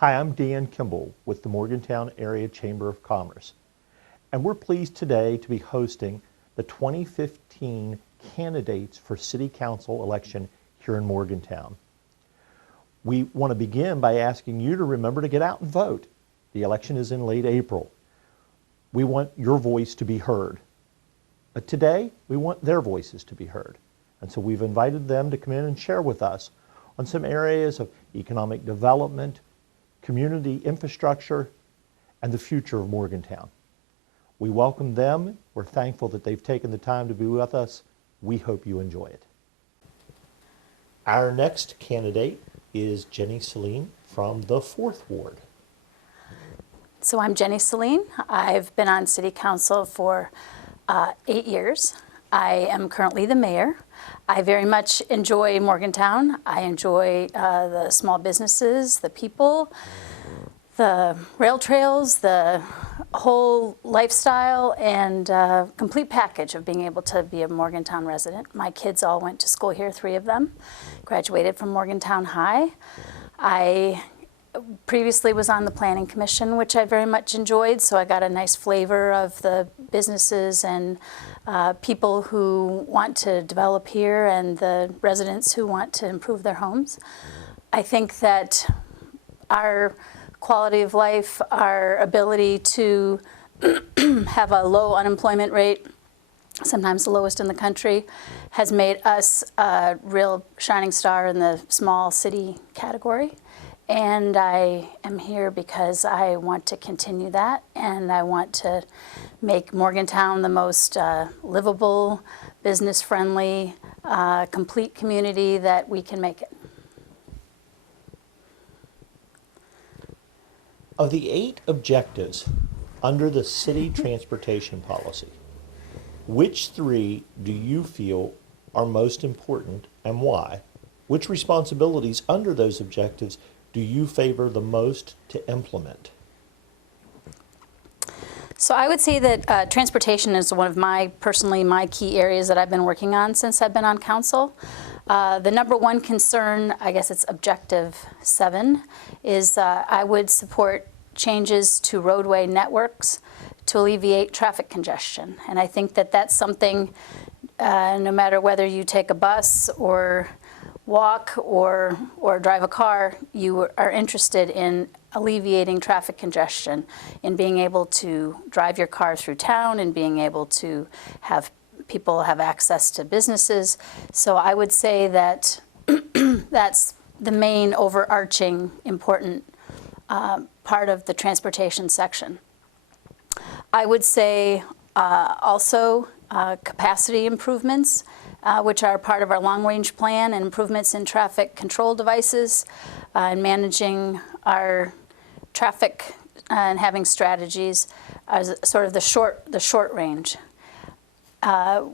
Hi, I'm Dan Kimball with the Morgantown Area Chamber of Commerce, and we're pleased today to be hosting the 2015 candidates for City Council election here in Morgantown. We want to begin by asking you to remember to get out and vote. The election is in late April. We want your voice to be heard. But today, we want their voices to be heard. And so we've invited them to come in and share with us on some areas of economic development, community infrastructure, and the future of Morgantown. We welcome them. We're thankful that they've taken the time to be with us. We hope you enjoy it. Our next candidate is Jenny Selin from the 4th Ward. So I'm Jenny Selin. I've been on City Council for 8 years. I am currently the mayor. I very much enjoy Morgantown. I enjoy the small businesses, the people, the rail trails, the whole lifestyle, and complete package of being able to be a Morgantown resident. My kids all went to school here, 3 of them, graduated from Morgantown High. I previously was on the Planning Commission, which I very much enjoyed, so I got a nice flavor of the businesses and people who want to develop here and the residents who want to improve their homes. I think that our quality of life, our ability to have a low unemployment rate, sometimes the lowest in the country, has made us a real shining star in the small city category. And I am here because I want to continue that, and I want to make Morgantown the most livable, business-friendly, complete community that we can make it. Of the 8 objectives under the city transportation policy, which 3 do you feel are most important and why? Which responsibilities under those objectives do you favor the most to implement? So I would say that transportation is one of my key areas that I've been working on since I've been on council. The number 1 concern, I guess it's objective 7, is I would support changes to roadway networks to alleviate traffic congestion. And I think that that's something, no matter whether you take a bus or walk or drive a car, you are interested in alleviating traffic congestion, in being able to drive your car through town and being able to have people have access to businesses. So I would say that that's the main overarching important part of the transportation section. I would say also capacity improvements, which are part of our long-range plan, and improvements in traffic control devices, and managing our traffic and having strategies as sort of the short range.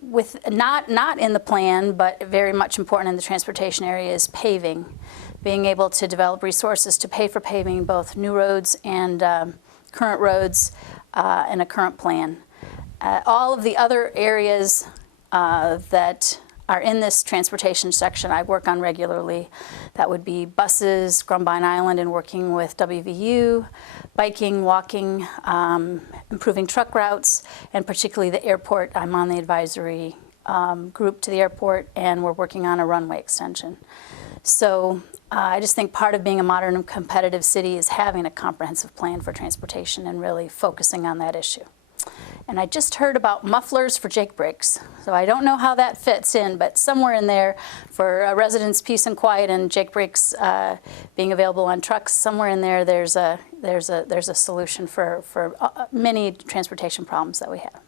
With not in the plan, but very much important in the transportation area, is paving, being able to develop resources to pay for paving both new roads and current roads in a current plan. All of the other areas that are in this transportation section I work on regularly. That would be buses, Grumbine Island, and working with WVU, biking, walking, improving truck routes, and particularly the airport. I'm on the advisory group to the airport, and we're working on a runway extension. So I just think part of being a modern and competitive city is having a comprehensive plan for transportation and really focusing on that issue. And I just heard about mufflers for Jake brakes. So I don't know how that fits in, but somewhere in there for residents' peace and quiet and Jake brakes being available on trucks, somewhere in there there's a solution for many transportation problems that we have.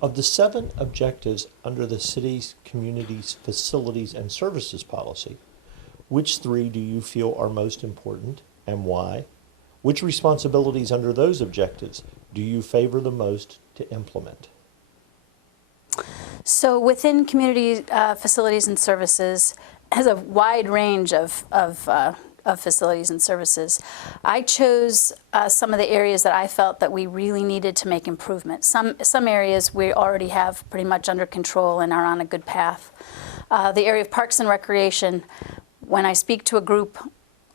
Of the 7 objectives under the city's communities, facilities, and services policy, which 3 do you feel are most important and why? Which responsibilities under those objectives do you favor the most to implement? So within community facilities and services, has a wide range of facilities and services. I chose some of the areas that I felt that we really needed to make improvements. Some areas we already have pretty much under control and are on a good path. The area of parks and recreation, when I speak to a group,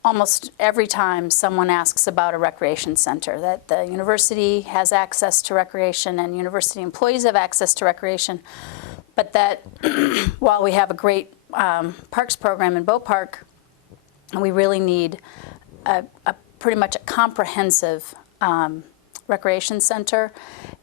almost every time someone asks about a recreation center, that the university has access to recreation and university employees have access to recreation, but that while we have a great parks program in Bow Park, we really need a pretty much a comprehensive recreation center,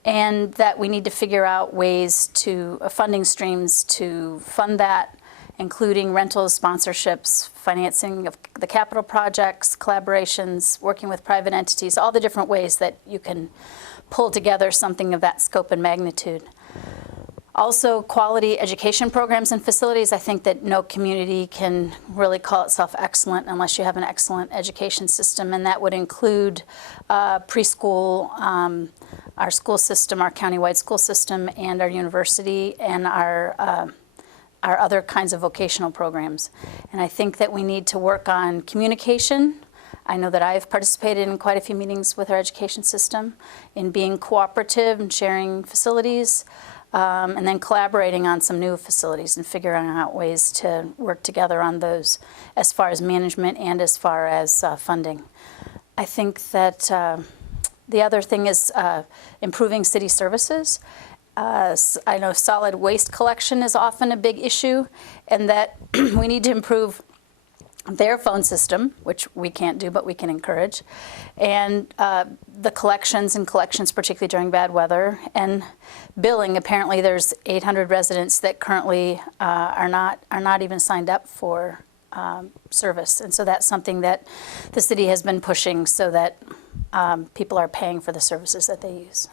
and that we need to figure out ways to funding streams to fund that, including rentals, sponsorships, financing of the capital projects, collaborations, working with private entities, all the different ways that you can pull together something of that scope and magnitude. Also, quality education programs and facilities. I think that no community can really call itself excellent unless you have an excellent education system, and that would include preschool, our school system, our countywide school system, and our university, and our other kinds of vocational programs. And I think that we need to work on communication. I know that I've participated in quite a few meetings with our education system in being cooperative and sharing facilities, and then collaborating on some new facilities and figuring out ways to work together on those as far as management and as far as funding. I think that the other thing is improving city services. I know solid waste collection is often a big issue, and that we need to improve their phone system, which we can't do, but we can encourage, and the collections, particularly during bad weather, and billing. Apparently, there's 800 residents that currently are not even signed up for service, and so that's something that the city has been pushing so that people are paying for the services that they use.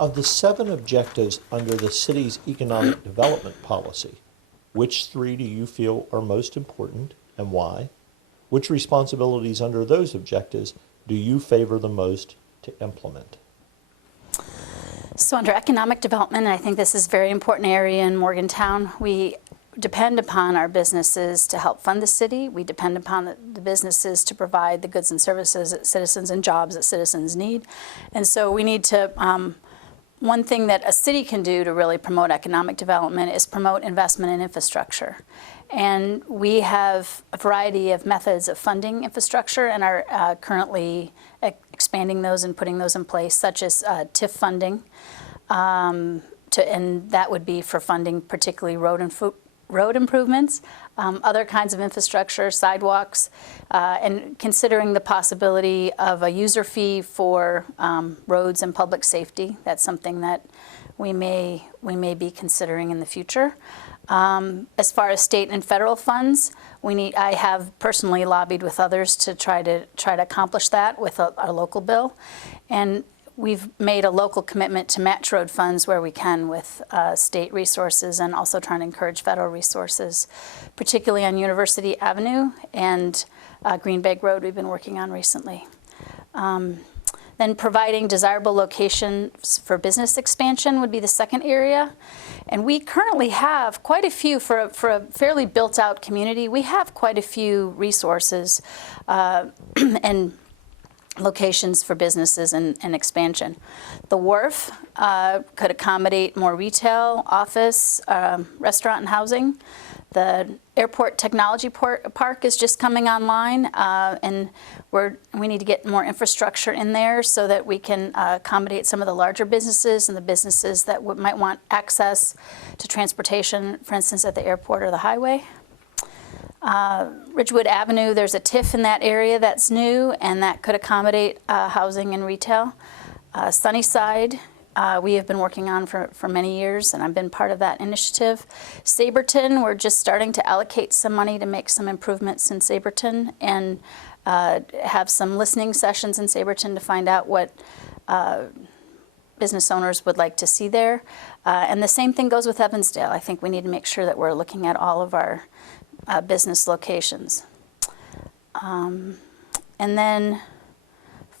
Of the 7 objectives under the city's economic development policy, which 3 do you feel are most important and why? Which responsibilities under those objectives do you favor the most to implement? So under economic development, I think this is a very important area in Morgantown. We depend upon our businesses to help fund the city. We depend upon the businesses to provide the goods and services that citizens and jobs that citizens need. And so we need to one thing that a city can do to really promote economic development is promote investment in infrastructure. And we have a variety of methods of funding infrastructure and are currently expanding those and putting those in place, such as TIF funding. And that would be for funding particularly road improvements, other kinds of infrastructure, sidewalks, and considering the possibility of a user fee for roads and public safety. That's something that we may be considering in the future. As far as state and federal funds, I have personally lobbied with others to try to accomplish that with our local bill, and we've made a local commitment to match road funds where we can with state resources, and also trying to encourage federal resources, particularly on University Avenue and Green Bag Road we've been working on recently. Then providing desirable locations for business expansion would be the second area. And we currently have quite a few, for a fairly built out community, we have quite a few resources and locations for businesses and expansion. The Wharf could accommodate more retail, office, restaurant and housing. The Airport Technology Park is just coming online, and we need to get more infrastructure in there so that we can accommodate some of the larger businesses and the businesses that might want access to transportation, for instance, at the airport or the highway. Ridgewood Avenue, there's a TIF in that area that's new, and that could accommodate housing and retail. Sunnyside, we have been working on for many years, and I've been part of that initiative. Saberton, we're just starting to allocate some money to make some improvements in Saberton, and have some listening sessions in Saberton to find out what business owners would like to see there. And the same thing goes with Evansdale. I think we need to make sure that we're looking at all of our business locations. And then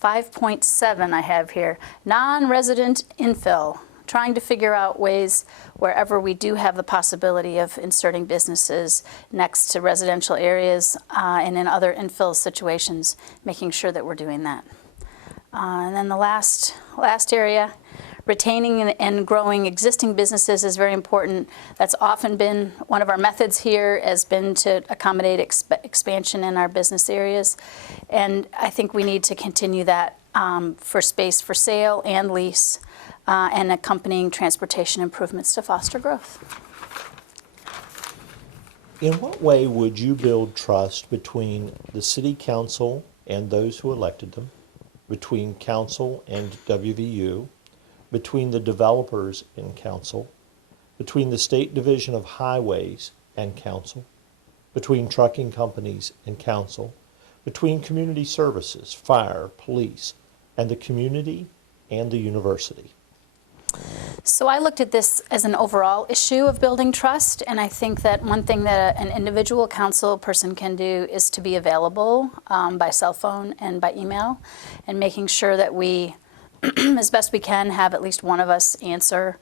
5.7 I have here, non-resident infill, trying to figure out ways wherever we do have the possibility of inserting businesses next to residential areas and in other infill situations, making sure that we're doing that. And then the last area, retaining and growing existing businesses is very important. That's often been one of our methods here, has been to accommodate expansion in our business areas. And I think we need to continue that for space for sale and lease and accompanying transportation improvements to foster growth. In what way would you build trust between the city council and those who elected them, between council and WVU, between the developers and council, between the State Division of Highways and council, between trucking companies and council, between community services, fire, police, and the community and the university? So I looked at this as an overall issue of building trust, and I think that one thing that an individual council person can do is to be available by cell phone and by email, and making sure that we, as best we can, have at least one of us answer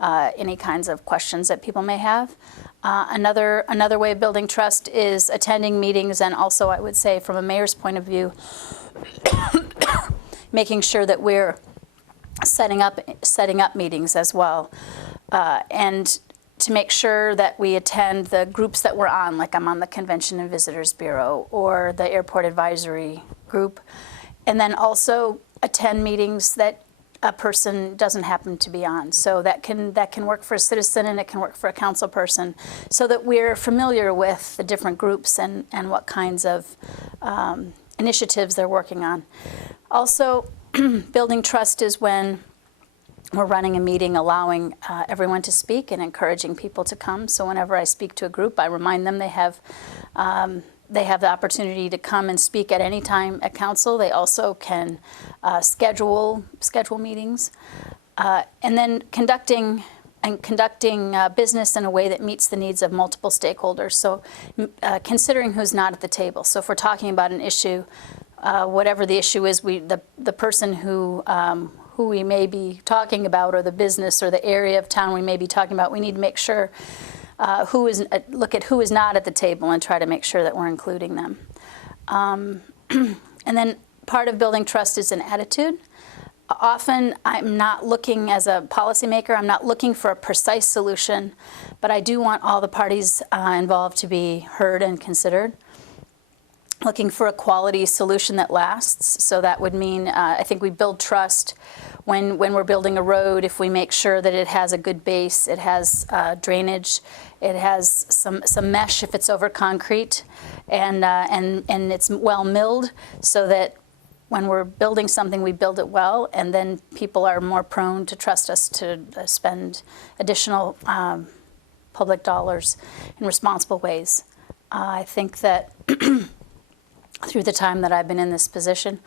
any kinds of questions that people may have. Another way of building trust is attending meetings, and also I would say from a mayor's point of view, making sure that we're setting up meetings as well, and to make sure that we attend the groups that we're on, like I'm on the Convention and Visitors Bureau or the Airport Advisory Group, and then also attend meetings that a person doesn't happen to be on. So that can work for a citizen, and it can work for a council person, so that we're familiar with the different groups and what kinds of initiatives they're working on. Also, building trust is when we're running a meeting, allowing everyone to speak and encouraging people to come. So whenever I speak to a group, I remind them they have the opportunity to come and speak at any time at council. They also can schedule meetings, and then conducting business in a way that meets the needs of multiple stakeholders. So considering who's not at the table. So if we're talking about an issue, whatever the issue is, the person who we may be talking about, or the business or the area of town we may be talking about, we need to make sure look at who is not at the table and try to make sure that we're including them. And then part of building trust is an attitude. Often I'm not looking, as a policymaker, I'm not looking for a precise solution, but I do want all the parties involved to be heard and considered. Looking for a quality solution that lasts. So that would mean, I think we build trust when we're building a road, if we make sure that it has a good base, it has drainage, it has some mesh if it's over concrete, and it's well milled, so that when we're building something, we build it well, and then people are more prone to trust us to spend additional public dollars in responsible ways. I think that through the time that I've been in this position,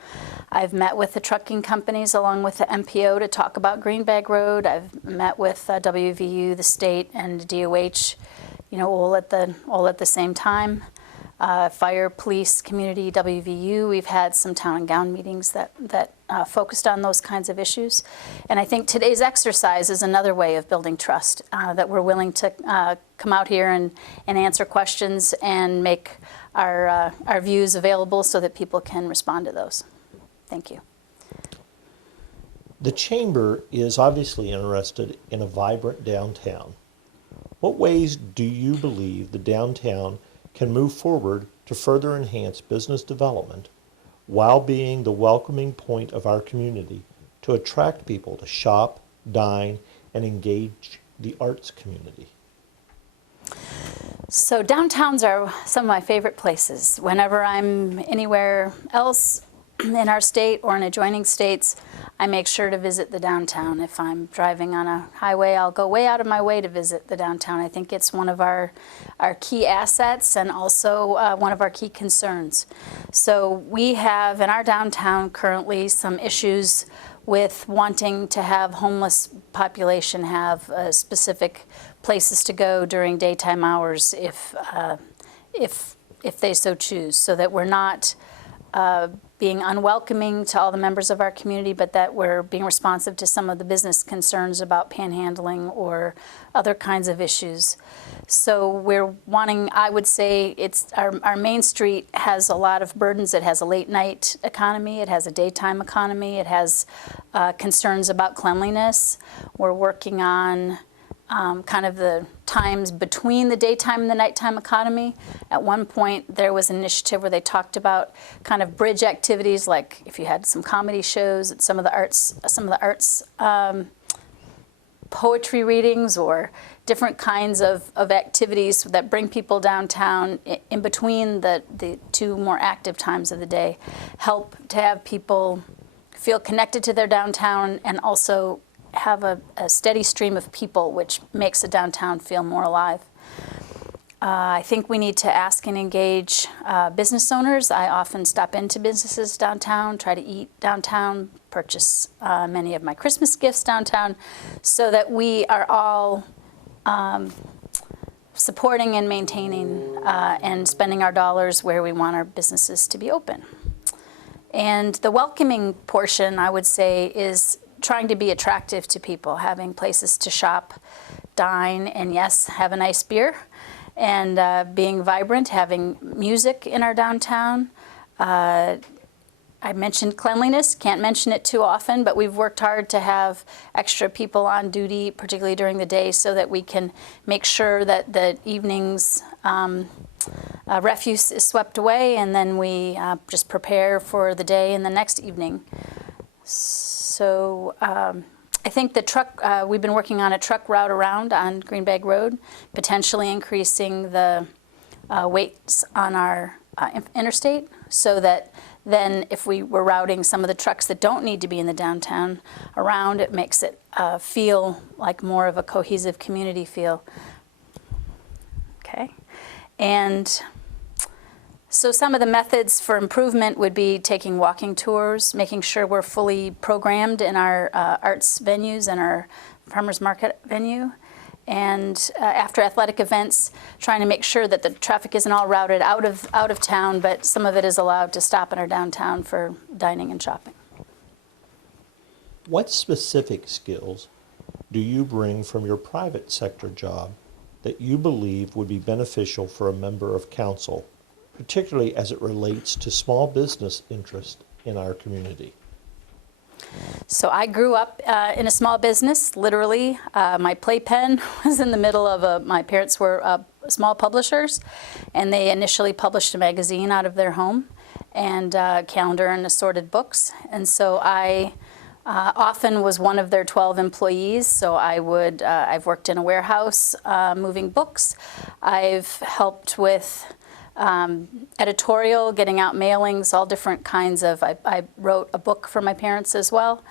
I've met with the trucking companies along with the MPO to talk about Green Bag Road. I've met with WVU, the state, and DOH, all at the same time. Fire, police, community, WVU. We've had some town and gown meetings that focused on those kinds of issues. And I think today's exercise is another way of building trust, that we're willing to come out here and answer questions and make our views available so that people can respond to those. Thank you. The Chamber is obviously interested in a vibrant downtown. What ways do you believe the downtown can move forward to further enhance business development while being the welcoming point of our community to attract people to shop, dine, and engage the arts community? So downtowns are some of my favorite places. Whenever I'm anywhere else in our state or in adjoining states, I make sure to visit the downtown. If I'm driving on a highway, I'll go way out of my way to visit the downtown. I think it's one of our key assets, and also one of our key concerns. So we have in our downtown currently some issues with wanting to have homeless population have specific places to go during daytime hours if they so choose, so that we're not being unwelcoming to all the members of our community, but that we're being responsive to some of the business concerns about panhandling or other kinds of issues. So we're wanting, I would say, it's our main street has a lot of burdens. It has a late night economy, it has a daytime economy, it has concerns about cleanliness. We're working on kind of the times between the daytime and the nighttime economy. At one point, there was an initiative where they talked about kind of bridge activities, like if you had some comedy shows, some of the arts poetry readings, or different kinds of activities that bring people downtown in between the two more active times of the day, help to have people feel connected to their downtown and also have a steady stream of people, which makes the downtown feel more alive. I think we need to ask and engage business owners. I often stop into businesses downtown, try to eat downtown, purchase many of my Christmas gifts downtown, so that we are all supporting and maintaining and spending our dollars where we want our businesses to be open. And the welcoming portion, I would say, is trying to be attractive to people, having places to shop, dine, and yes, have a nice beer, and being vibrant, having music in our downtown. I mentioned cleanliness, can't mention it too often, but we've worked hard to have extra people on duty, particularly during the day, so that we can make sure that the evening's refuse is swept away, and then we just prepare for the day and the next evening. So I think the truck, we've been working on a truck route around on Greenbag Road, potentially increasing the weights on our interstate, so that then if we were routing some of the trucks that don't need to be in the downtown around, it makes it feel like more of a cohesive community feel. Okay, and so some of the methods for improvement would be taking walking tours, making sure we're fully programmed in our arts venues and our farmers market venue, and after athletic events, trying to make sure that the traffic isn't all routed out of town, but some of it is allowed to stop in our downtown for dining and shopping. What specific skills do you bring from your private sector job that you believe would be beneficial for a member of council, particularly as it relates to small business interest in our community? So I grew up in a small business, literally. My playpen was in the middle of my parents were small publishers, and they initially published a magazine out of their home, and calendar and assorted books. And so I often was one of their 12 employees. So I've worked in a warehouse moving books. I've helped with editorial, getting out mailings, all different kinds of, I wrote a book for my parents as well,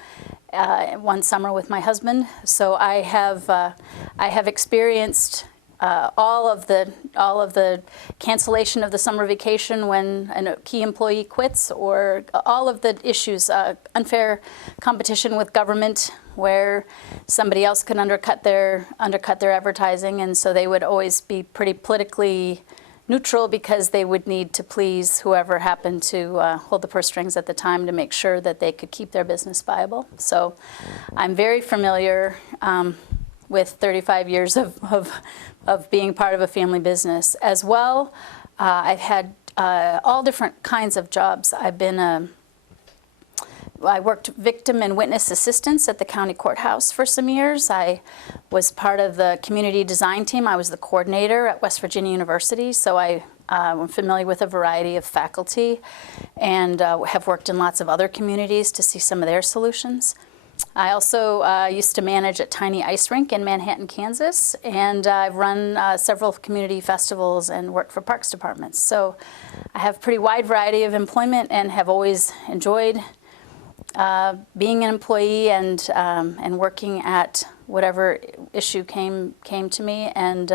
one summer with my husband. So I have experienced all of the cancellation of the summer vacation when a key employee quits, or all of the issues, unfair competition with government, where somebody else could undercut their advertising, and so they would always be pretty politically neutral because they would need to please whoever happened to hold the purse strings at the time to make sure that they could keep their business viable. So I'm very familiar with 35 years of being part of a family business. As well, I've had all different kinds of jobs. I worked victim and witness assistance at the county courthouse for some years. I was part of the community design team. I was the coordinator at West Virginia University, so I'm familiar with a variety of faculty, and have worked in lots of other communities to see some of their solutions. I also used to manage a tiny ice rink in Manhattan, Kansas, and I've run several community festivals and worked for parks departments. So I have a pretty wide variety of employment and have always enjoyed being an employee and working at whatever issue came to me, and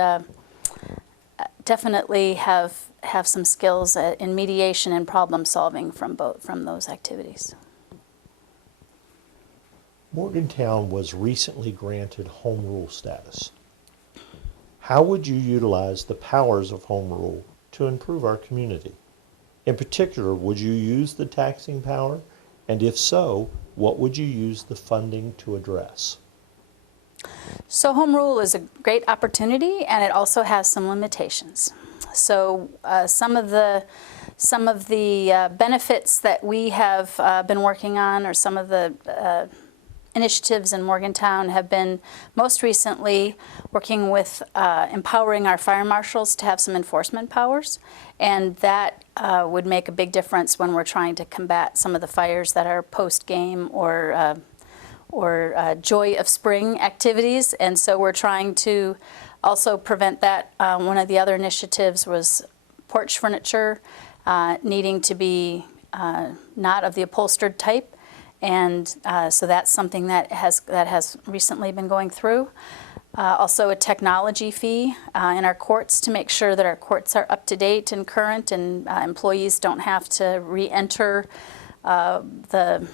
definitely have some skills in mediation and problem solving from those activities. Morgantown was recently granted home rule status. How would you utilize the powers of home rule to improve our community? In particular, would you use the taxing power? And if so, what would you use the funding to address? So home rule is a great opportunity, and it also has some limitations. So some of the benefits that we have been working on, or some of the initiatives in Morgantown, have been most recently working with empowering our fire marshals to have some enforcement powers, and that would make a big difference when we're trying to combat some of the fires that are post-game or joy of spring activities. And so we're trying to also prevent that. One of the other initiatives was porch furniture needing to be not of the upholstered type. And so that's something that has recently been going through. Also a technology fee in our courts to make sure that our courts are up to date and current, and employees don't have to re-enter the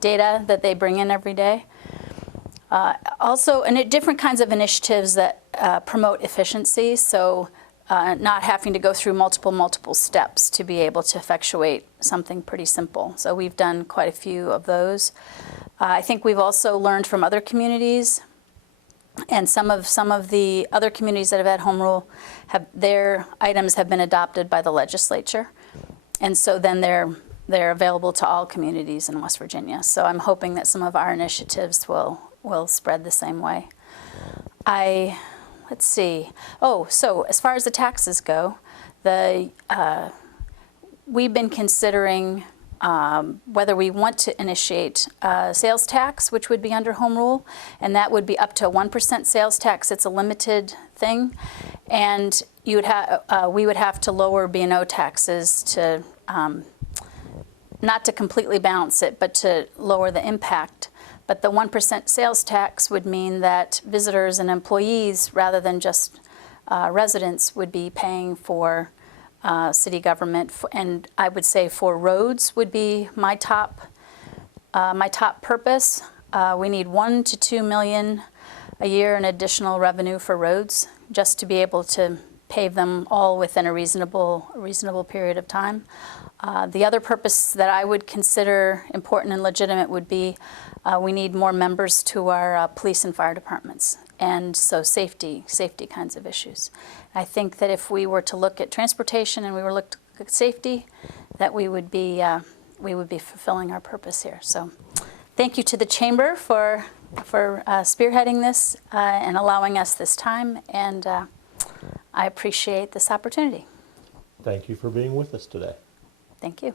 data that they bring in every day. Also, and different kinds of initiatives that promote efficiency, so not having to go through multiple steps to be able to effectuate something pretty simple. So we've done quite a few of those. I think we've also learned from other communities, and some of the other communities that have had home rule, their items have been adopted by the legislature, and so then they're available to all communities in West Virginia. So I'm hoping that some of our initiatives will spread the same way. Let's see. Oh, so as far as the taxes go, we've been considering whether we want to initiate sales tax, which would be under home rule, and that would be up to a 1% sales tax. It's a limited thing, and we would have to lower B&O taxes to not to completely balance it, but to lower the impact. But the 1% sales tax would mean that visitors and employees, rather than just residents, would be paying for city government. And I would say for roads would be my top purpose. We need $1 to $2 million a year in additional revenue for roads, just to be able to pave them all within a reasonable period of time. The other purpose that I would consider important and legitimate would be we need more members to our police and fire departments, and so safety kinds of issues. I think that if we were to look at transportation and we were to look at safety, that we would be fulfilling our purpose here. So thank you to the Chamber for spearheading this and allowing us this time, and I appreciate this opportunity. Thank you for being with us today. Thank you.